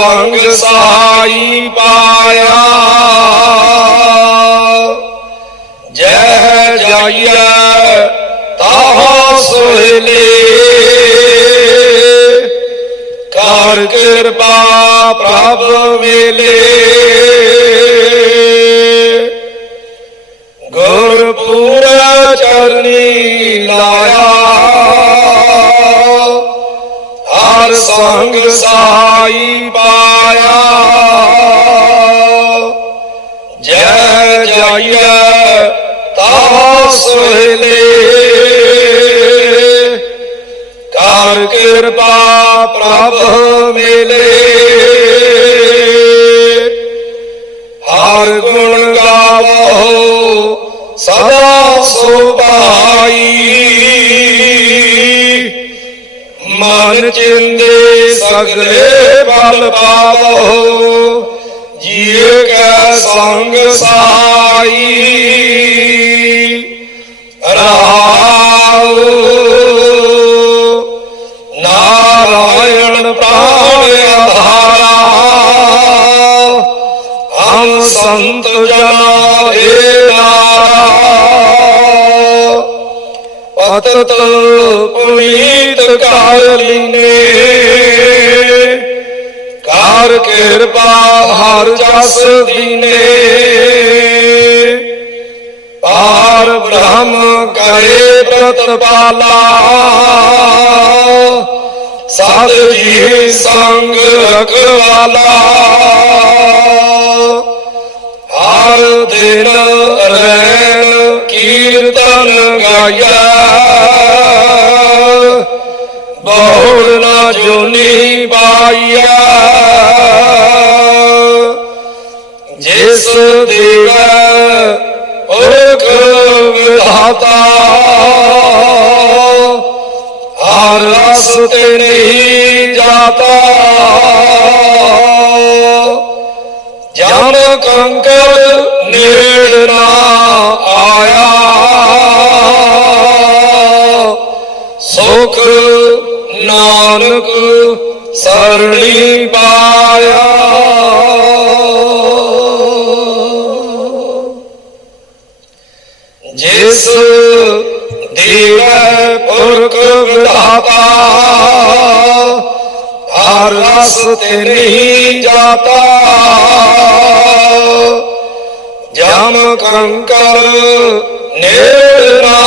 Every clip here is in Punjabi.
ਸੰਗ ਸਹਾਈ ਪਾਇਆ। ਜਹ ਜਾਈਐ ਤਾਹ ਸੁਹਲੇ। ਕਰ ਕਿਰਪਾ ਪ੍ਰਭ ਵੇਲੇ। ਗੁਰਪੂਰੈ ਚਰਨੀ ਸਾਈ ਪਾਇਆ। ਜੈ ਜਾਈਐ ਤਾ ਸੁਹਲੇ। ਕਰ ਕਿਰਪਾ ਪ੍ਰਭ ਮਿਲੇ। ਹਰ ਗੁਣ ਗਾਵੋ, ਸਦਾ ਸੁਭਾਈ। ਮਨ ਚਿੰਦੇ ਸਗਲੇ ਪਲ ਪਾਵੋ ਪਤਤ ਪੁਨੀਤ ਕਰ ਲੀਨੇ ਕਰ ਕਿਰਪਾ ਹਰ ਜਸ ਦੀਨੇ। ਪਾਰ ਬ੍ਰਹਮ ਕਰੇ ਪ੍ਰਤਪਾਲਾ। ਸਤ ਜੀ ਸੰਗ ਰਖਵਾਲਾ। ਜੋਨੀ ਪਾਈਆ। ਜਿਸ ਦੇਵੈ ਪੁਰਖ ਵਿਧਾਤਾ ਹਰ ਰਸ ਤੇ ਨਹੀਂ ਜਾਤਾ। ਜਨ ਕੰਕਰ ਨੇੜ ਜਿਸ ਦੇਵੈ ਪੁਰਖ ਵਿਧਾਤਾ। ਹਰ ਰਸ ਤੇ ਨਹੀਂ ਜਾਤਾ। ਜਮ ਕੰਕਰ ਨੇੜ ਨਾ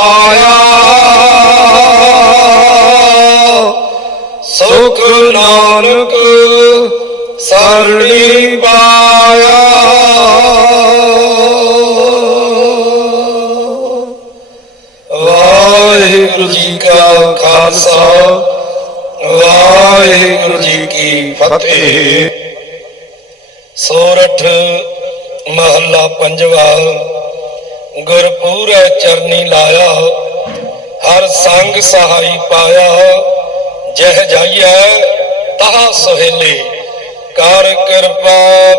ਆਇਆ। ਸੁਖ ਨਾਨਕ ਸਰਣੀ ਬਾ ਫਤਿਹ ਸੋਰਠ ਮਹੱਲਾ ਪੰਜਵਾ। ਗੁਰਪੂਰੈ ਚਰਨੀ ਲਾਇਆ। ਹਰ ਸੰਗ ਸਹਾਈ ਪਾਇਆ। ਜਹ ਜਾਈਐ ਤਹ ਸੁਹੇਲੇ। ਕਰ ਕਿਰਪਾ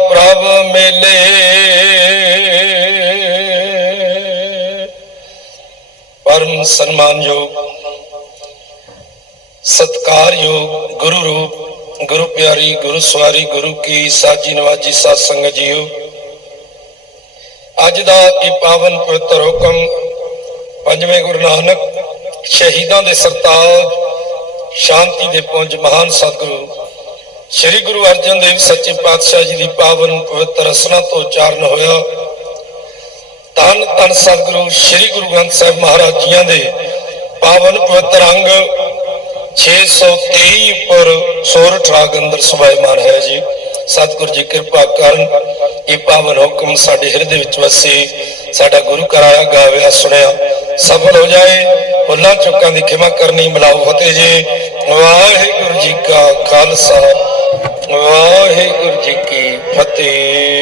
ਪ੍ਰਭ ਮੇਲੇ। ਪਰਮ ਸਨਮਾਨਯੋਗ, ਸਤਕਾਰਯੋਗ ਗੁਰੂ ਰੂਪ ਗੁਰੂ ਪਿਆਰੀ, ਗੁਰੂ ਸਵਾਰੀ, ਗੁਰੂ ਕੀ ਸਾਜੀ ਨਵਾਜੀ ਸਾਧ ਸੰਗਤ ਜੀਓ। ਅੱਜ ਦਾ ਇਹ ਪਾਵਨ ਪਵਿੱਤਰ ਹੁਕਮ ਪੰਜਵੇਂ ਗੁਰੂ ਨਾਨਕ ਸ਼ਹੀਦਾਂ ਦੇ ਸਰਤਾਜ ਸ਼ਾਂਤੀ ਦੇ ਪੁੰਜ ਮਹਾਨ ਸਤਿਗੁਰੂ, ਸ੍ਰੀ ਗੁਰੂ ਅਰਜਨ ਦੇਵ ਸੱਚੇ ਪਾਤਸ਼ਾਹ ਜੀ ਦੀ ਪਾਵਨ ਪਵਿੱਤਰ ਰਸਨਾ ਤੋਂ ਉਚਾਰਨ ਹੋਇਆ। ਧੰਨ ਧੰਨ ਸਤਿਗੁਰੂ ਸ੍ਰੀ ਗੁਰੂ ਗ੍ਰੰਥ ਸਾਹਿਬ ਮਹਾਰਾਜ ਜੀਆਂ ਦੇ ਪਾਵਨ ਪਵਿੱਤਰ ਅੰਗ 623 ਉੱਪਰ ਸੋਰਠ ਰਾਗ ਅੰਦਰ ਸਵਾਇਮਾਨ ਹੈ ਜੀ। ਸਤਿਗੁਰੂ ਜੀ ਕਿਰਪਾ ਕਰਨ, ਇਹ ਪਾਵਨ ਹੁਕਮ ਸਾਡੇ ਹਿਰਦੇ ਵਿੱਚ ਵਸੇ, ਸਾਡਾ ਗੁਰੂ ਕਰਾਇਆ ਗਾਵਿਆ ਸੁਣਿਆ, ਸਫਲ ਹੋ ਜਾਏ ਭੁੱਲਾਂ ਚੁੱਕਾਂ ਦੀ ਖਿਮਾ ਕਰਨੀ ਮਿਲਾਓ ਫਤਿਹ ਜੀ। ਵਾਹਿਗੁਰੂ ਜੀ ਕਾ ਖਾਲਸਾ, ਵਾਹਿਗੁਰੂ ਜੀ ਕੀ ਫਤਿਹ।